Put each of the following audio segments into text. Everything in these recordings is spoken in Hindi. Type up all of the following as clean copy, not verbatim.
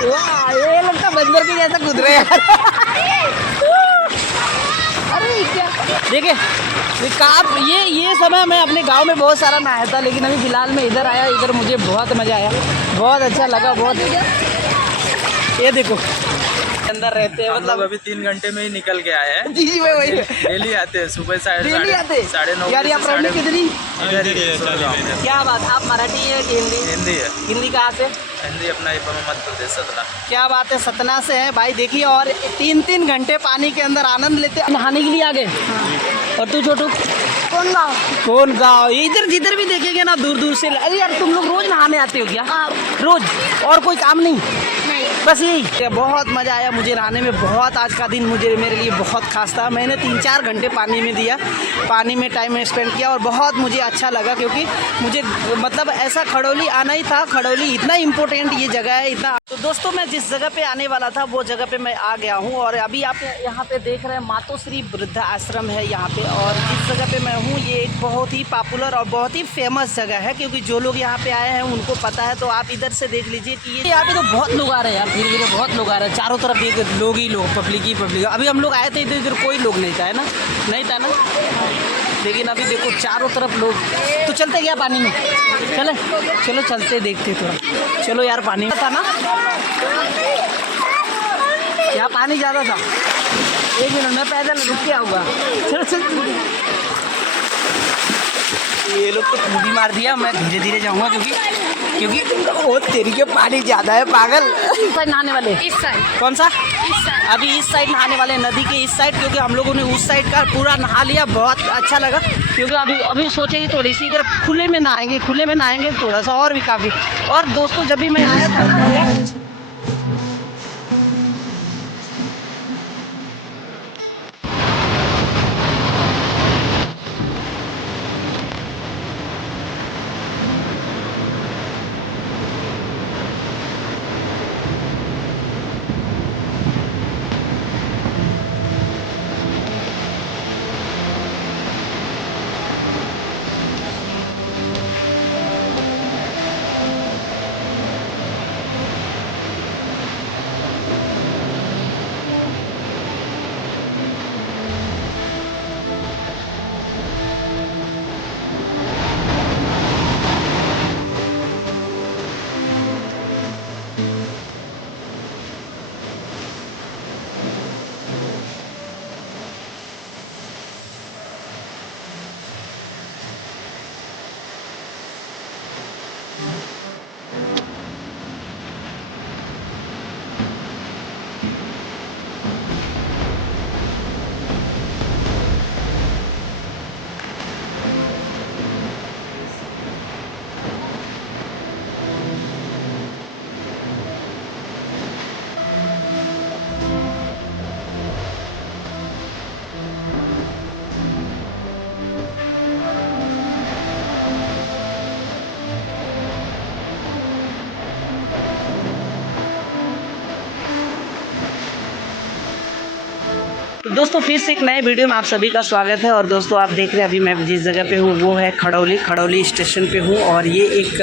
वाह, ये लगता बंदर के जैसा कूद रहे यार। अरे क्या देखिए, ये समय मैं अपने गांव में बहुत सारा नहाया था, लेकिन अभी फ़िलहाल मैं इधर आया, इधर मुझे बहुत मज़ा आया, बहुत अच्छा लगा, बहुत। ये देखो अंदर रहते हैं, मतलब अभी 3 घंटे में ही निकल के आए हैं। जी जी मैं वही डेली आते हैं, सुबह डेली आते 9:30 यार। आप रहने कितनी इधर ही है, सोलगांव में। क्या बात, आप मराठी है कि हिंदी? हिंदी है। हिंदी कहाँ से? हिंदी अपना ही मध्य प्रदेश, सतना। क्या बात है, सतना से है भाई। देखिए, और 3-3 घंटे पानी के अंदर आनंद लेते हैं। नहाने के लिए आ गए। और तू छोटू? कौन गाँव? कौन गाँव? इधर जिधर भी देखेंगे ना, दूर दूर से। अरे यार, तुम लोग रोज नहाने आते हो क्या? रोज? और कोई काम नहीं? बस यही। बहुत मज़ा आया मुझे नहाने में, बहुत। आज का दिन मेरे लिए बहुत खास था। मैंने 3-4 घंटे पानी में दिया, पानी में टाइम स्पेंड किया, और बहुत मुझे अच्छा लगा, क्योंकि मुझे मतलब ऐसा खड़ौली आना ही था। खड़ौली इतना इम्पोर्टेंट ये जगह है, इतना। तो दोस्तों, मैं जिस जगह पे आने वाला था वो जगह पे मैं आ गया हूँ, और अभी आप यहाँ पे देख रहे हैं मातोश्री वृद्धा आश्रम है यहाँ पे। और जिस जगह पे मैं हूँ, ये एक बहुत ही पॉपुलर और बहुत ही फेमस जगह है, क्योंकि जो लोग यहाँ पे आए हैं उनको पता है। तो आप इधर से देख लीजिए कि ये यहाँ पे तो बहुत लोग आ रहे हैं यार, धीरे धीरे बहुत लोग आ रहे हैं। चारों तरफ देख, लोग ही लोग, पब्लिक ही पब्लिक। अभी हम लोग आए थे इधर कोई लोग नहीं था, है ना? नहीं था ना? लेकिन अभी देखो चारों तरफ लोग। तो चलते गया पानी में, चले चलो चलते देखते थोड़ा। चलो यार, पानी था ना, यहाँ पानी ज़्यादा था। 1 मिनट में पैदल रुक के आऊँगा। चलो चल। ये लोग तो कूदी मार दिया, मैं धीरे धीरे जाऊँगा, क्योंकि वो तेरी के पानी ज़्यादा है पागल। इस साइड नहाने वाले? इस साइड। कौन सा? इस साइड। अभी इस साइड नहाने वाले, नदी के इस साइड, क्योंकि हम लोगों ने उस साइड का पूरा नहा लिया। बहुत अच्छा लगा, क्योंकि अभी सोचे कि थोड़ी सी इधर खुले में नहाएंगे थोड़ा सा, और भी काफ़ी। और दोस्तों, जब भी मैं आया था, तो दोस्तों, फिर से एक नए वीडियो में आप सभी का स्वागत है। और दोस्तों, आप देख रहे हैं अभी मैं जिस जगह पे हूँ वो है खड़ौली स्टेशन पे हूँ। और ये एक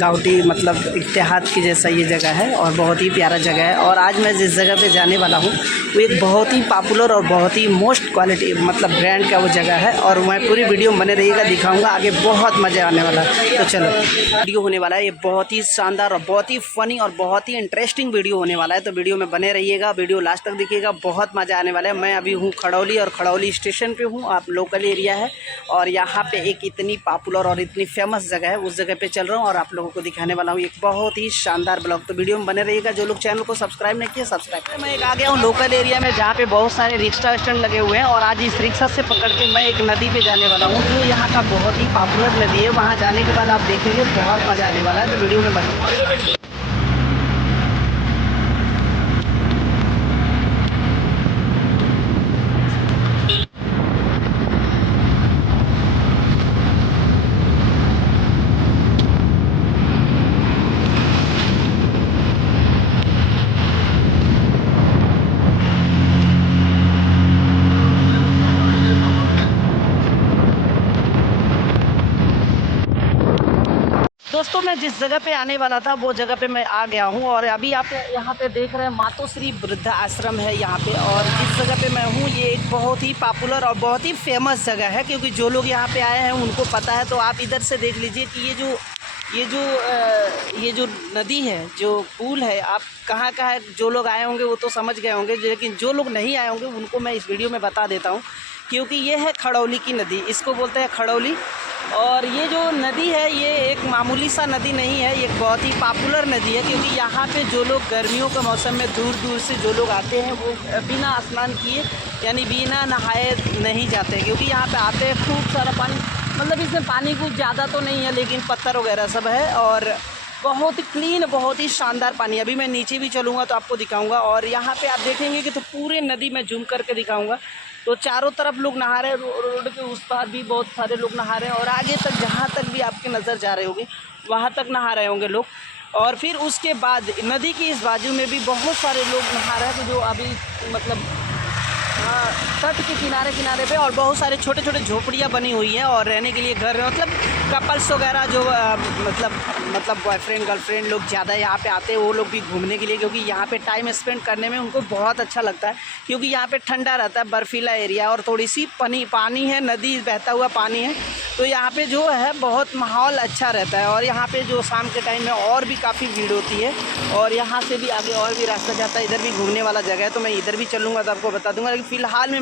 गाँवटी, मतलब इत्तेहाद की जैसा ये जगह है, और बहुत ही प्यारा जगह है। और आज मैं जिस जगह पे जाने वाला हूँ वो एक बहुत ही पॉपुलर और बहुत ही मोस्ट क्वालिटी, मतलब ब्रांड का वो जगह है। और मैं पूरी वीडियो में बने रहिएगा, दिखाऊँगा आगे, बहुत मज़ा आने वाला है। तो चलो, वीडियो होने वाला है ये बहुत ही शानदार और बहुत ही फ़नी और बहुत ही इंटरेस्टिंग वीडियो होने वाला है। तो वीडियो में बने रहिएगा, वीडियो लास्ट तक देखिएगा, बहुत मज़ा आने वाला है। मैं अभी हूँ खड़ौली, और खड़ौली स्टेशन पे हूँ। आप लोकल एरिया है, और यहाँ पे एक इतनी पॉपुलर और इतनी फेमस जगह है, उस जगह पे चल रहा हूँ और आप लोगों को दिखाने वाला हूँ एक बहुत ही शानदार ब्लॉग। तो वीडियो में बने रहिएगा। जो लोग चैनल को सब्सक्राइब नहीं किया, सब्सक्राइब करें। मैं एक आ गया हूँ लोकल एरिया में, जहाँ पे बहुत सारे रिक्शा स्टैंड लगे हुए हैं। और आज इस रिक्शा से पकड़ के मैं एक नदी पे जाने वाला हूँ, जो यहाँ का बहुत ही पॉपुलर नदी है। वहाँ जाने के बाद आप देखेंगे बहुत मज़ा आने वाला है। तो वीडियो में बने। दोस्तों मैं जिस जगह पे आने वाला था वो जगह पे मैं आ गया हूँ और अभी आप यहाँ पे देख रहे हैं मातोश्री वृद्ध आश्रम है यहाँ पे। और जिस जगह पे मैं हूँ ये एक बहुत ही पॉपुलर और बहुत ही फेमस जगह है, क्योंकि जो लोग यहाँ पे आए हैं उनको पता है। तो आप इधर से देख लीजिए कि ये जो नदी है, जो पुल है, आप कहाँ जो लोग आए होंगे वो तो समझ गए होंगे, लेकिन जो लोग नहीं आए होंगे उनको मैं इस वीडियो में बता देता हूँ। क्योंकि ये है खड़ौली की नदी, इसको बोलते हैं खड़ौली। और ये जो नदी है ये एक मामूली सा नदी नहीं है, ये बहुत ही पॉपुलर नदी है। क्योंकि यहाँ पे जो लोग गर्मियों के मौसम में दूर दूर से जो लोग आते हैं वो बिना स्नान किए यानी बिना नहाए नहीं जाते, क्योंकि यहाँ पे आते हैं खूब सारा पानी, मतलब इसमें पानी कुछ ज़्यादा तो नहीं है लेकिन पत्थर वगैरह सब है और बहुत ही क्लीन, बहुत ही शानदार पानी। अभी मैं नीचे भी चलूँगा तो आपको दिखाऊंगा और यहाँ पे आप देखेंगे कि तो पूरे नदी में जूम करके दिखाऊंगा। तो चारों तरफ लोग नहा रहे हैं, रोड के उस पार भी बहुत सारे लोग नहा रहे हैं और आगे तक जहाँ तक भी आपके नज़र जा रहे होंगे वहाँ तक नहा रहे होंगे लोग। और फिर उसके बाद नदी की इस बाजू में भी बहुत सारे लोग नहा रहे हैं, तो जो अभी मतलब तट के किनारे पे और बहुत सारे छोटे छोटे झोपड़ियाँ बनी हुई हैं और रहने के लिए घर, मतलब कपल्स वगैरह जो मतलब बॉयफ्रेंड गर्लफ्रेंड लोग ज़्यादा यहाँ पे आते हैं, वो लोग भी घूमने के लिए, क्योंकि यहाँ पे टाइम स्पेंड करने में उनको बहुत अच्छा लगता है। क्योंकि यहाँ पे ठंडा रहता है, बर्फीला एरिया और थोड़ी सी पानी है, नदी बहता हुआ पानी है, तो यहाँ पे जो है बहुत माहौल अच्छा रहता है। और यहाँ पे जो शाम के टाइम में और भी काफ़ी भीड़ होती है और यहाँ से भी आगे और भी रास्ता जाता है, इधर भी घूमने वाला जगह है, तो मैं इधर भी चलूँगा तो आपको बता दूँगा। लेकिन फ़िलहाल में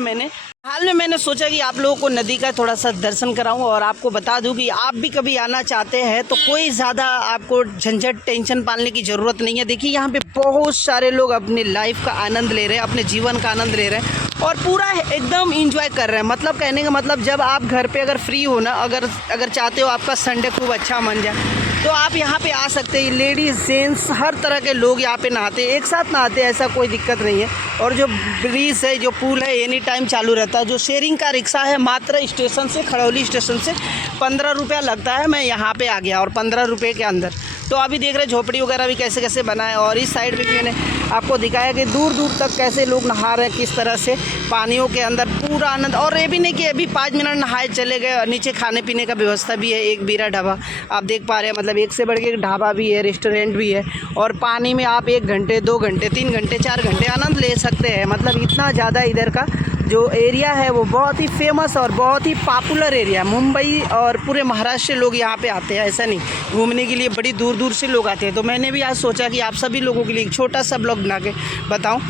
मैंने सोचा कि आप लोगों को नदी का थोड़ा सा दर्शन कराऊं और आपको बता दूं कि आप भी कभी आना चाहते हैं तो कोई ज़्यादा आपको झंझट टेंशन पालने की ज़रूरत नहीं है। देखिए यहाँ पे बहुत सारे लोग अपनी लाइफ का आनंद ले रहे हैं, अपने जीवन का आनंद ले रहे हैं और पूरा एकदम इंजॉय कर रहे हैं। मतलब कहने का मतलब जब आप घर पे अगर फ्री हो ना, अगर चाहते हो आपका संडे खूब अच्छा मन जाए तो आप यहाँ पे आ सकते हैं। लेडीज़ जेंट्स हर तरह के लोग यहाँ पे नहाते हैं, एक साथ नहाते हैं, ऐसा कोई दिक्कत नहीं है। और जो ब्रिज है, जो पुल है, एनी टाइम चालू रहता है। जो शेयरिंग का रिक्शा है मात्र स्टेशन से, खड़ौली स्टेशन से 15 रुपया लगता है। मैं यहाँ पे आ गया और 15 रुपये के अंदर। तो अभी देख रहे झोपड़ी वगैरह भी कैसे कैसे बना है और इस साइड में भी मैंने आपको दिखाया कि दूर दूर तक कैसे लोग नहा रहे हैं, किस तरह से पानियों के अंदर पूरा आनंद। और ये भी नहीं कि अभी 5 मिनट नहाए चले गए, नीचे खाने पीने का व्यवस्था भी है। एक बीरा ढाबा आप देख पा रहे हैं, मतलब एक से बढ़ के एक ढाबा भी है, रेस्टोरेंट भी है और पानी में आप 1 घंटे 2 घंटे 3 घंटे 4 घंटे आनंद ले सकते हैं। मतलब इतना ज़्यादा इधर का जो एरिया है वो बहुत ही फेमस और बहुत ही पॉपुलर एरिया है। मुंबई और पूरे महाराष्ट्र से लोग यहाँ पे आते हैं, ऐसा नहीं, घूमने के लिए बड़ी दूर दूर से लोग आते हैं। तो मैंने भी आज सोचा कि आप सभी लोगों के लिए एक छोटा सा ब्लॉग बना के बताऊँ,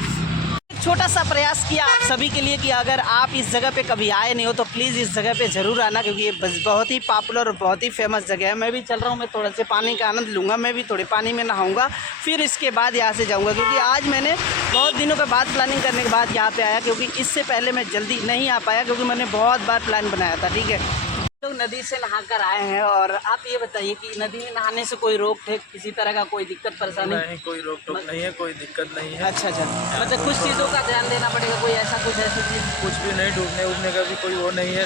छोटा सा प्रयास किया आप सभी के लिए कि अगर आप इस जगह पे कभी आए नहीं हो तो प्लीज़ इस जगह पे ज़रूर आना, क्योंकि ये बहुत ही पॉपुलर और बहुत ही फेमस जगह है। मैं भी चल रहा हूँ, मैं थोड़ा से पानी का आनंद लूँगा, मैं भी थोड़े पानी में नहाऊँगा, फिर इसके बाद यहाँ से जाऊँगा। क्योंकि आज मैंने बहुत दिनों के बाद प्लानिंग करने के बाद यहाँ पर आया, क्योंकि इससे पहले मैं जल्दी नहीं आ पाया, क्योंकि मैंने बहुत बार प्लान बनाया था। ठीक है, लोग नदी से नहाकर आए हैं और आप ये बताइए कि नदी में नहाने से कोई रोक ठेक, किसी तरह का कोई दिक्कत परेशानी? नहीं, कोई रोक टोक नहीं है, कोई दिक्कत नहीं है। अच्छा, मतलब कुछ चीज़ों का ध्यान देना पड़ेगा, कोई ऐसा कुछ ऐसी चीज़? कुछ भी नहीं, डूबने उबने का भी कोई वो नहीं है।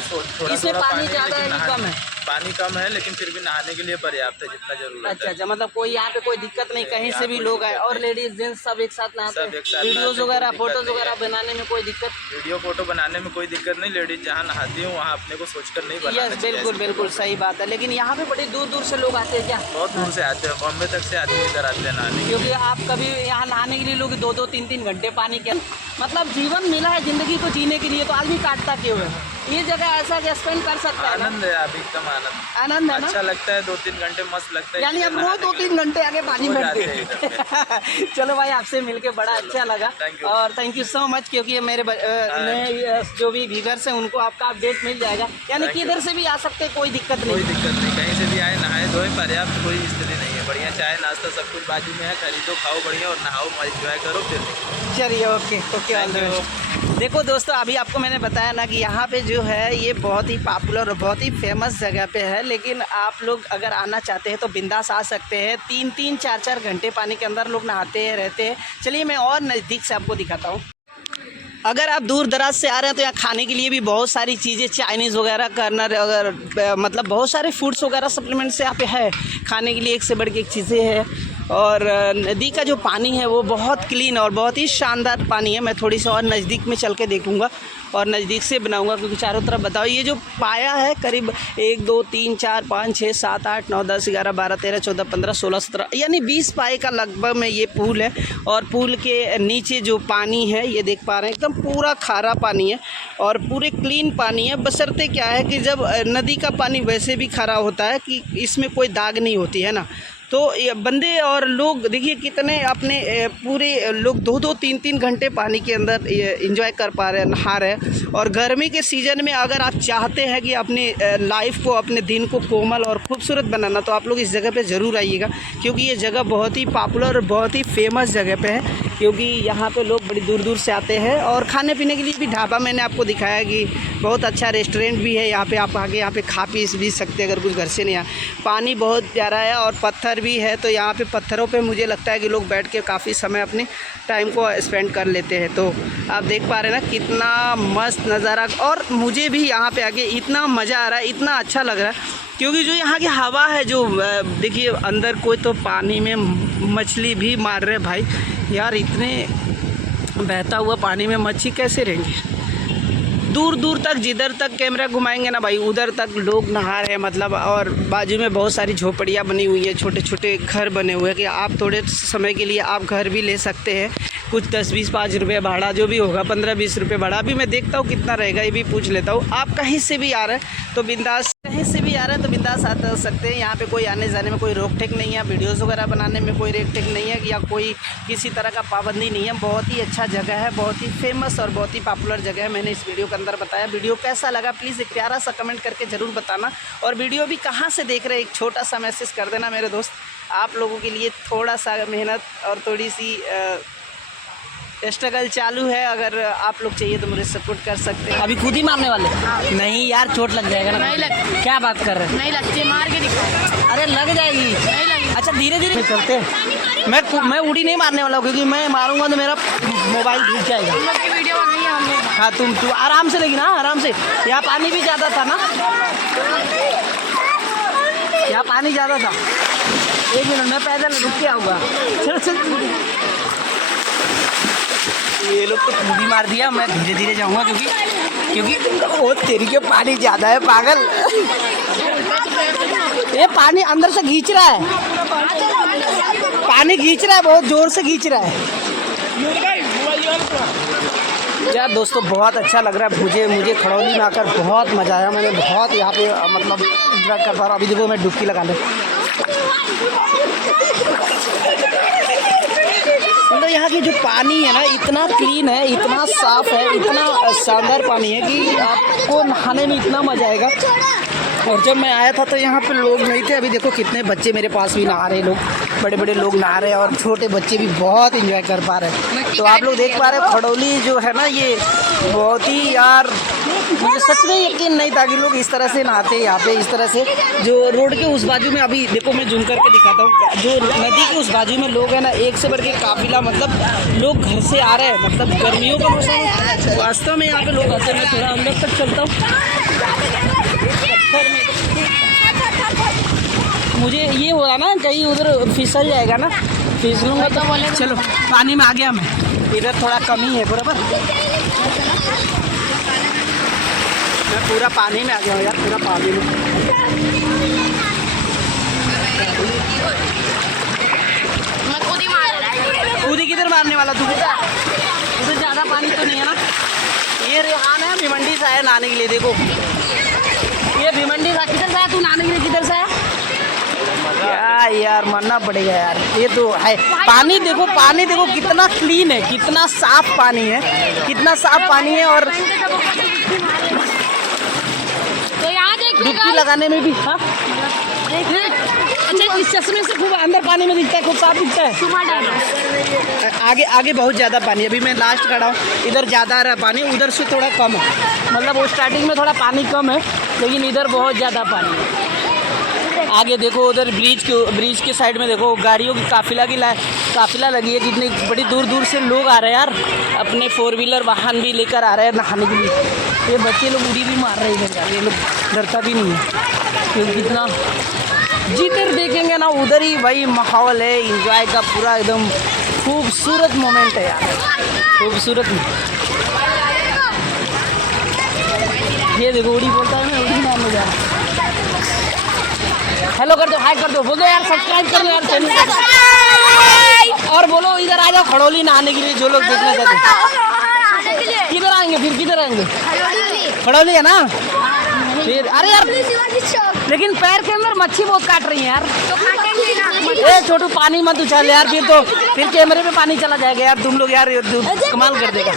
इसमें पानी ज़्यादा है कि कम है? पानी कम है लेकिन फिर भी नहाने के लिए पर्याप्त है जितना जरूरत है। अच्छा, मतलब कोई यहाँ पे कोई दिक्कत नहीं, कहीं से भी लोग आए और लेडीज जेंट्स सब एक साथ नहाते हैं। वीडियोज वगैरह फोटोज वगैरह बनाने में कोई दिक्कत? वीडियो फोटो बनाने में कोई दिक्कत नहीं, लेडीज जहाँ नहाती है वहाँ अपने को सोचकर नहीं बनाना चाहिए। बिल्कुल सही बात है। लेकिन यहाँ पे बड़ी दूर दूर से लोग आते हैं क्या? बहुत दूर से आते हैं, बॉम्बे तक से आदमी इधर आते हैं नहाने। क्योंकि आप कभी यहाँ नहाने के लिए लोग 2-2 3-3 घंटे पानी के, मतलब जीवन मिला है जिंदगी को जीने के लिए, तो आदमी काटता क्यों है? ये जगह ऐसा कि स्पेंड कर सकता है। आनंद है, अभी एकदम आनंद है ना? अच्छा लगता है, 2-3 घंटे मस्त लगता है। यानी अब रोज 2-3 घंटे आगे पानी में चलो भाई, आपसे मिलके बड़ा अच्छा लगा और थैंक यू सो मच। क्योंकि ये मेरे जो भी व्यूअर्स हैं उनको आपका अपडेट मिल जाएगा, यानी कि इधर से भी आ सकते, कोई दिक्कत नहीं। कोई दिक्कत नहीं, कहीं से भी आए नहाए धोए पर्याप्त, कोई स्थिति नहीं है। बढ़िया चाय नाश्ता सब कुछ बाजू में है, खरीदो खाओ बढ़िया और नहाओ, एंजॉय करो फिर। चलिए, ओके। देखो दोस्तों, अभी आपको मैंने बताया ना कि यहाँ पे जो है ये बहुत ही पॉपुलर और बहुत ही फेमस जगह पे है। लेकिन आप लोग अगर आना चाहते हैं तो बिंदास आ सकते हैं। 3-3 4-4 घंटे पानी के अंदर लोग नहाते हैं, रहते हैं। चलिए मैं और नज़दीक से आपको दिखाता हूँ। अगर आप दूर दराज से आ रहे हैं तो यहाँ खाने के लिए भी बहुत सारी चीज़ें, चाइनीज़ वगैरह करना, अगर मतलब बहुत सारे फूड्स वगैरह सप्लीमेंट्स यहाँ पे है खाने के लिए, एक से बढ़ के एक चीज़ें हैं। और नदी का जो पानी है वो बहुत क्लीन और बहुत ही शानदार पानी है। मैं थोड़ी सी और नज़दीक में चल के देखूँगा और नज़दीक से बनाऊँगा, क्योंकि चारों तरफ बताओ ये जो पाया है करीब 1 2 3 4 5 6 7 8 9 10 11 12 13 14 15 16 17 यानी 20 पाए का लगभग में ये पुल है। और पुल के नीचे जो पानी है ये देख पा रहे हैं, एकदम पूरा खारा पानी है और पूरे क्लीन पानी है। बशर्ते क्या है कि जब नदी का पानी वैसे भी खारा होता है कि इसमें कोई दाग नहीं होती है ना, तो ये बंदे और लोग देखिए कितने अपने पूरे लोग 2-2 3-3 घंटे पानी के अंदर एंजॉय कर पा रहे हैं, नहा रहे हैं। और गर्मी के सीज़न में अगर आप चाहते हैं कि अपने लाइफ को, अपने दिन को कोमल और खूबसूरत बनाना, तो आप लोग इस जगह पे ज़रूर आइएगा, क्योंकि ये जगह बहुत ही पॉपुलर और बहुत ही फेमस जगह पे है। क्योंकि यहाँ पे लोग बड़ी दूर दूर से आते हैं और खाने पीने के लिए भी ढाबा मैंने आपको दिखाया कि बहुत अच्छा रेस्टोरेंट भी है यहाँ पे, आप आके यहाँ पे खा पी भी सकते हैं अगर कुछ घर से नहीं आए। पानी बहुत प्यारा है और पत्थर भी है, तो यहाँ पे पत्थरों पे मुझे लगता है कि लोग बैठ के काफ़ी समय अपने टाइम को स्पेंड कर लेते हैं। तो आप देख पा रहे हैं ना कितना मस्त नज़ारा, और मुझे भी यहाँ पे आके इतना मज़ा आ रहा है, इतना अच्छा लग रहा है, क्योंकि जो यहाँ की हवा है, जो देखिए अंदर कोई तो पानी में मछली भी मार रहे भाई यार, इतने बहता हुआ पानी में मच्छी कैसे रहेंगे। दूर दूर तक जिधर तक कैमरा घुमाएंगे ना भाई, उधर तक लोग नहा रहे हैं मतलब। और बाजू में बहुत सारी झोपड़ियाँ बनी हुई है, छोटे छोटे घर बने हुए हैं कि आप थोड़े समय के लिए आप घर भी ले सकते हैं। कुछ 10 20 5 रुपये भाड़ा जो भी होगा, 15 20 रुपये भाड़ा। अभी मैं देखता हूँ कितना रहेगा, ये भी पूछ लेता हूँ। आप कहीं से भी आ रहे हैं तो बिंदास, कहीं से भी आ रहे हैं तो बिंदास आ सकते हैं। यहाँ पे कोई आने जाने में कोई रोक टेक नहीं है, वीडियोज़ वगैरह बनाने में कोई रेक टेक नहीं है, या कोई किसी तरह का पाबंदी नहीं है। बहुत ही अच्छा जगह है, बहुत ही फेमस और बहुत ही पॉपुलर जगह है। मैंने इस वीडियो के अंदर बताया। वीडियो कैसा लगा प्लीज़ एक प्यारा सा कमेंट करके ज़रूर बताना, और वीडियो भी कहाँ से देख रहे हैं एक छोटा सा मैसेज कर देना मेरे दोस्त। आप लोगों के लिए थोड़ा सा मेहनत और थोड़ी सी स्ट्रगल चालू है, अगर आप लोग चाहिए तो मुझे सपोर्ट कर सकते हैं। अभी खुद ही मारने वाले? नहीं यार, चोट लग जाएगा ना। नहीं लग, क्या बात कर रहे हैं? नहीं लगती, मार के दिखाओ। अरे लग जाएगी। नहीं लगी। अच्छा धीरे धीरे चलते हैं। मैं उड़ी नहीं मारने वाला हूँ, क्योंकि मैं मारूंगा तो मेरा मोबाइल डूब जाएगा। वीडियो बनाइए हम लोग। हाँ तुम आराम से, लेकिन हाँ आराम से। यहाँ पानी भी ज़्यादा था ना, यहाँ पानी ज़्यादा था। 1 मिनट मैं पैदल रुक के आऊँगा। चल चल, ये लोग तो कूदी मार दिया। मैं धीरे धीरे जाऊंगा, क्योंकि वो तेरी के पानी ज़्यादा है पागल। ये पानी अंदर से खींच रहा है, पानी खींच रहा है, बहुत ज़ोर से खींच रहा है यार। दोस्तों बहुत अच्छा लग रहा है मुझे खड़ौली में आकर बहुत मज़ा आया। मैंने बहुत यहाँ पे मतलब इंजॉय कर पा रहा हूँ। अभी देखो मैं डुबकी लगा लूँ। मतलब यहाँ की जो पानी है ना, इतना क्लीन है, इतना साफ़ है, इतना शानदार पानी है कि आपको नहाने में इतना मज़ा आएगा। और जब मैं आया था तो यहाँ पे लोग नहीं थे। अभी देखो कितने बच्चे मेरे पास भी नहा रहे, लोग बड़े बड़े लोग नहा रहे हैं, और छोटे बच्चे भी बहुत एंजॉय कर पा रहे हैं। तो आप लोग देख पा रहे हैं खड़ौली जो है ना, ये बहुत ही यार, मुझे सच में यकीन नहीं था कि लोग इस तरह से नहाते हैं यहाँ पे, इस तरह से। जो रोड के उस बाजू में, अभी देखो मैं जूम करके दिखाता हूँ, जो नदी के उस बाजू में लोग हैं ना, एक से बढ़ के काफिला, मतलब लोग घर से आ रहे हैं। मतलब गर्मियों का मौसम, वास्तव में यहाँ पे लोग आते हैं। मैं थोड़ा अंदर तक चलता हूँ। मुझे ये हो रहा ना कहीं उधर फिसल जाएगा ना, फिसलूँगा तो बोले। चलो पानी में आ गया मैं, इधर थोड़ा कमी है बराबर। मैं पूरा पानी में आ गया हूँ यार, पूरा पानी में। कूदी किधर मारने वाला तू? उधर ज़्यादा पानी तो नहीं है ना। ये रेहान है, भिवंडी से आया नहाने के लिए। देखो ये भिवंडी से किधर से आया तू नहाने के लिए? किधर से आया? क्या यार, मानना पड़ेगा यार, ये तो है। पानी देखो, पानी देखो कितना क्लीन है, कितना साफ पानी है, कितना साफ पानी है। और डुबकी लगाने में भी, हाँ अच्छा, इस चश्मे से खूब अंदर पानी में दिखता है, खूब साफ दिखता है। आगे बहुत ज़्यादा पानी है। अभी मैं लास्ट खड़ा हूँ, इधर ज़्यादा आ रहा है पानी, उधर से थोड़ा कम है। मतलब वो स्टार्टिंग में थोड़ा पानी कम है, लेकिन इधर बहुत ज़्यादा पानी है। आगे देखो उधर ब्रिज के साइड में देखो गाड़ियों की काफिला लगी है। कितनी बड़ी दूर दूर से लोग आ रहे हैं यार, अपने 4 व्हीलर वाहन भी लेकर आ रहे हैं नहाने के लिए। ये बच्चे लोग उड़ी भी मार रहे हैं यार, ये लोग डरता भी नहीं है, क्योंकि कितना जिधर देखेंगे ना उधर ही भाई माहौल है एंजॉय का, पूरा एकदम खूबसूरत मोमेंट है यार, खूबसूरत। ये देखो उड़ी बोलता है, मैं उड़ी मारने जा रहा हूँ। हेलो कर दो, हाय कर दो, बोलो यार सब्सक्राइब कर दो यार चैनल को। और बोलो इधर आ जाओ खड़ोली नहाने के लिए जो लोग देखना चाहते हैं। किधर आएंगे फिर, किधर आएंगे? खड़ोली है ना फिर। अरे यार लेकिन पैर के अंदर मच्छी बहुत काट रही है यार। ए छोटू पानी मत उछाल यार, फिर कैमरे में पानी चला जाएगा यार, तुम लोग यार कमाल कर देगा।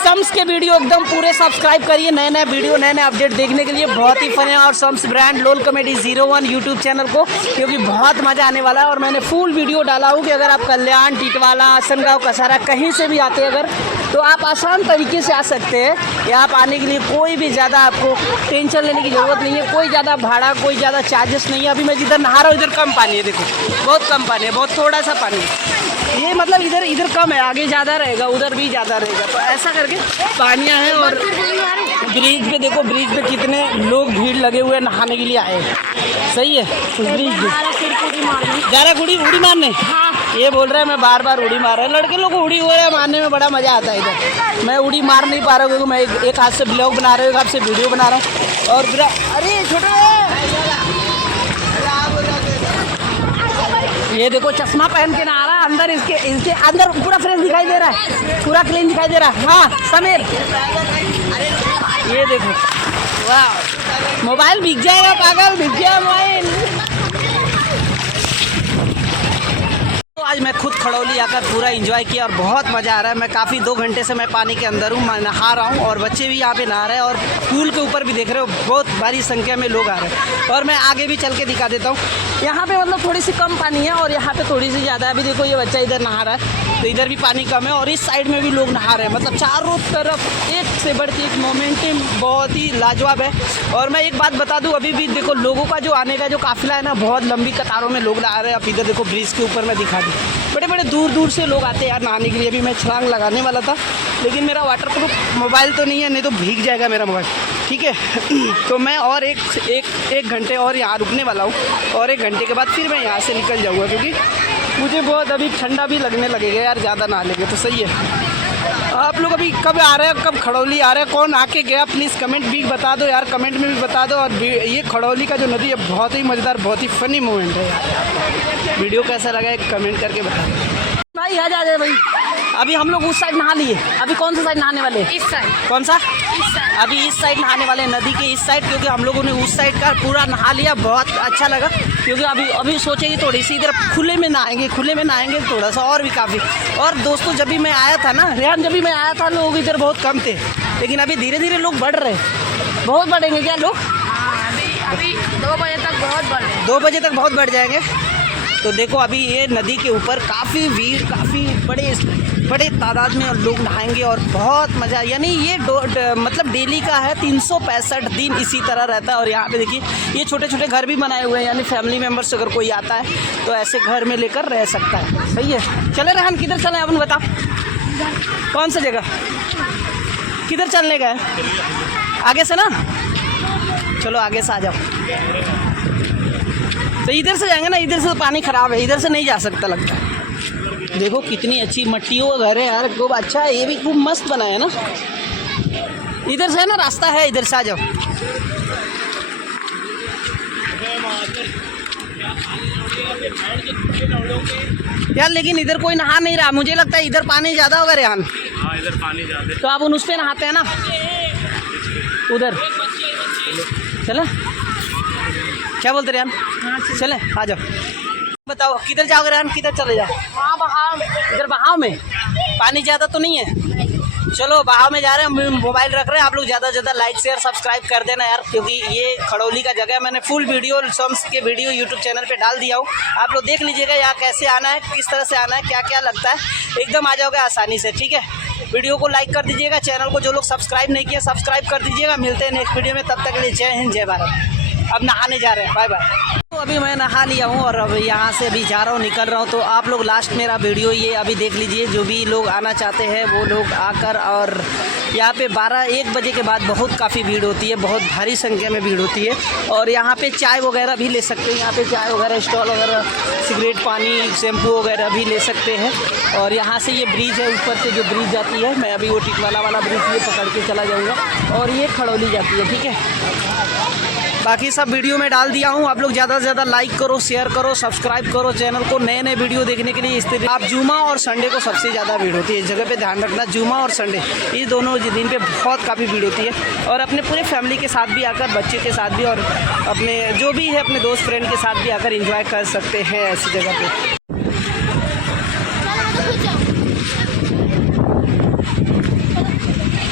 सम्स के वीडियो एकदम पूरे सब्सक्राइब करिए, नए नए वीडियो नए नए अपडेट देखने के लिए। बहुत ही फन है। और सम्स ब्रांड लोल कॉमेडी 01 यूट्यूब चैनल को, क्योंकि बहुत मज़ा आने वाला है। और मैंने फुल वीडियो डाला हूँ कि अगर आप कल्याण, टिटवाला, आसनगांव, कसारा कहीं से भी आते हैं अगर, तो आप आसान तरीके से आ सकते हैं। यहाँ आप आने के लिए कोई भी ज़्यादा आपको टेंशन लेने की ज़रूरत नहीं है, कोई ज़्यादा भाड़ा, कोई ज़्यादा चार्जेस नहीं है। अभी मैं जिधर नहा रहा हूँ इधर कम पानी है, देखो बहुत कम पानी है, बहुत थोड़ा सा पानी है। ये मतलब इधर कम है, आगे ज़्यादा रहेगा, उधर भी ज़्यादा रहेगा। तो ऐसा करके पानियाँ हैं। और ब्रिज पे देखो, ब्रिज पे कितने लोग भीड़ लगे हुए नहाने के लिए आए। सही है। उस ब्रिज पे जा रहा उड़ी मारने। ये बोल रहा है मैं बार बार उड़ी मार रहा है। लड़के लोग को उड़ी हो रहा है मारने में बड़ा मज़ा आता है इधर। मैं उड़ी मार नहीं पा रहा हूँ क्योंकि मैं एक हाथ से ब्लॉग बना रहा हूँ, एक हाथ से वीडियो बना रहा हूँ। और अरे छोटे, ये देखो चश्मा पहन के नहा रहा है। अंदर इसके अंदर पूरा फ्रेश दिखाई दे रहा है, पूरा क्लीन दिखाई दे रहा है। हाँ समीर, ये देखो वाह, मोबाइल बिक जाएगा पागल, बिक गया मोबाइल। तो आज मैं खुद खड़ौली आकर पूरा एंजॉय किया और बहुत मज़ा आ रहा है। मैं काफ़ी 2 घंटे से मैं पानी के अंदर हूँ, मैं नहा रहा हूँ और बच्चे भी यहाँ पे नहा रहे हैं। और पूल के ऊपर भी देख रहे हो बहुत भारी संख्या में लोग आ रहे हैं। और मैं आगे भी चल के दिखा देता हूँ। यहाँ पे मतलब थोड़ी सी कम पानी है और यहाँ पे थोड़ी सी ज़्यादा है। अभी देखो ये बच्चा इधर नहा रहा है, तो इधर भी पानी कम है और इस साइड में भी लोग नहा रहे हैं। मतलब चारों तरफ एक से बढ़ के एक मोमेंटम बहुत ही लाजवाब है। और मैं एक बात बता दूँ, अभी भी देखो लोगों का जो आने का जो काफिला है ना, बहुत लंबी कतारों में लोग आ रहे हैं। अब इधर देखो ब्रिज के ऊपर मैं दिखा दूँ, बड़े बड़े दूर दूर से लोग आते हैं यार नहाने के लिए। अभी मैं छलांग लगाने वाला था, लेकिन मेरा वाटरप्रूफ मोबाइल तो नहीं है, नहीं तो भीग जाएगा मेरा मोबाइल। ठीक है तो मैं और एक घंटे और यहाँ रुकने वाला हूँ, और 1 घंटे के बाद फिर मैं यहाँ से निकल जाऊँगा, क्योंकि मुझे बहुत अभी ठंडा भी लगने लगेगा यार, ज़्यादा नहा लेंगे तो सही है। आप लोग अभी कब आ रहे हैं, कब खड़ौली आ रहे हैं, कौन आके गया, प्लीज़ कमेंट भी बता दो यार, कमेंट में भी बता दो। और ये खड़ौली का जो नदी है बहुत ही मज़ेदार, बहुत ही फ़नी मोमेंट है यार। वीडियो कैसा लगा एक कमेंट करके बता दो भाई। आ जाए भाई, अभी हम लोग उस साइड नहा लिए। अभी कौन सा साइड नहाने वाले? इस साइड। कौन सा? इस साइड। अभी इस साइड नहाने वाले, नदी के इस साइड, क्योंकि हम लोगों ने उस साइड का पूरा नहा लिया। बहुत अच्छा लगा, क्योंकि अभी सोचेंगे थोड़ी सी इधर खुले में नहाएंगे थोड़ा सा और भी काफ़ी। और दोस्तों जब भी मैं आया था ना रेहान, जब भी मैं आया था लोग इधर बहुत कम थे, लेकिन अभी धीरे धीरे लोग बढ़ रहे हैं। बहुत बढ़ेंगे क्या लोग? अभी 2 बजे तक बहुत बढ़ रहे हैं। 2 बजे तक बहुत बढ़ जाएंगे। तो देखो अभी ये नदी के ऊपर काफ़ी भीड़, काफ़ी बड़े तादाद में लोग नहाएंगे और बहुत मज़ा। यानी ये मतलब डेली का है, 365 दिन इसी तरह रहता है। और यहाँ पे देखिए ये छोटे छोटे घर भी बनाए हुए हैं, यानी फैमिली मेम्बर्स अगर कोई आता है तो ऐसे घर में लेकर रह सकता है। सही है। चले रेहान, किधर चले अपन बता, कौन सा जगह, किधर चलने का है? आगे से ना, चलो आगे से आ जाओ। तो इधर से जाएंगे ना, इधर से तो पानी ख़राब है, इधर से नहीं जा सकता लगता है। देखो कितनी अच्छी मट्टियों का घर है यार, खूब अच्छा है, ये भी खूब मस्त बना है ना। इधर से है ना रास्ता है, इधर से आ जाओ। यार लेकिन इधर कोई नहा नहीं रहा, मुझे लगता है इधर पानी ज़्यादा होगा रेहान। हाँ इधर पानी ज़्यादा, तो आप उस पे नहाते हैं ना उधर। चले, क्या बोलते रेहान? चले आ जाओ। बताओ किधर जाओगे रेहान, किधर चले जाओ? वहाँ बहाव, इधर बहाव में पानी ज़्यादा तो नहीं है? चलो बहाव में जा रहे हैं, मोबाइल रख रहे हैं। आप लोग ज़्यादा से ज़्यादा लाइक शेयर सब्सक्राइब कर देना यार, क्योंकि ये खड़ौली का जगह है। मैंने फुल वीडियो सम्स के वीडियो यूट्यूब चैनल पे डाल दिया हूँ, आप लोग देख लीजिएगा यहाँ कैसे आना है, किस तरह से आना है, क्या क्या लगता है, एकदम आ जाओगे आसानी से। ठीक है, वीडियो को लाइक कर दीजिएगा, चैनल को जो लोग सब्सक्राइब नहीं किया सब्सक्राइब कर दीजिएगा। मिलते हैं नेक्स्ट वीडियो में, तब तक के लिए जय हिंद जय भारत। अब नहाने जा रहे हैं, बाय बाय। तो अभी मैं नहा लिया हूँ और अब यहाँ से अभी जा रहा हूँ, निकल रहा हूँ। तो आप लोग लास्ट मेरा वीडियो ये अभी देख लीजिए, जो भी लोग आना चाहते हैं वो लोग आकर, और यहाँ पे 12-1 बजे के बाद बहुत काफ़ी भीड़ होती है, बहुत भारी संख्या में भीड़ होती है। और यहाँ पे चाय वगैरह भी ले सकते हैं, यहाँ पे चाय वगैरह स्टॉल वगैरह, सिगरेट, पानी, शैम्पू वगैरह भी ले सकते हैं। और यहाँ से ये ब्रिज है, ऊपर से जो ब्रिज जाती है, मैं अभी वो टिटवाला वाला ब्रिज ये पकड़ के चला जाऊँगा और ये खड़ौली जाती है, ठीक है। बाकी सब वीडियो में डाल दिया हूँ, आप लोग ज़्यादा से ज़्यादा लाइक करो, शेयर करो, सब्सक्राइब करो चैनल को। नए नए वीडियो देखने के लिए इस तरह आप जुमा और संडे को सबसे ज़्यादा भीड़ होती है, इस जगह पे ध्यान रखना, जुमा और संडे ये दोनों दिन पे बहुत काफ़ी भीड़ होती है। और अपने पूरे फैमिली के साथ भी आकर, बच्चे के साथ भी, और अपने जो भी है अपने दोस्त फ्रेंड के साथ भी आकर एंजॉय कर सकते हैं ऐसी जगह पे।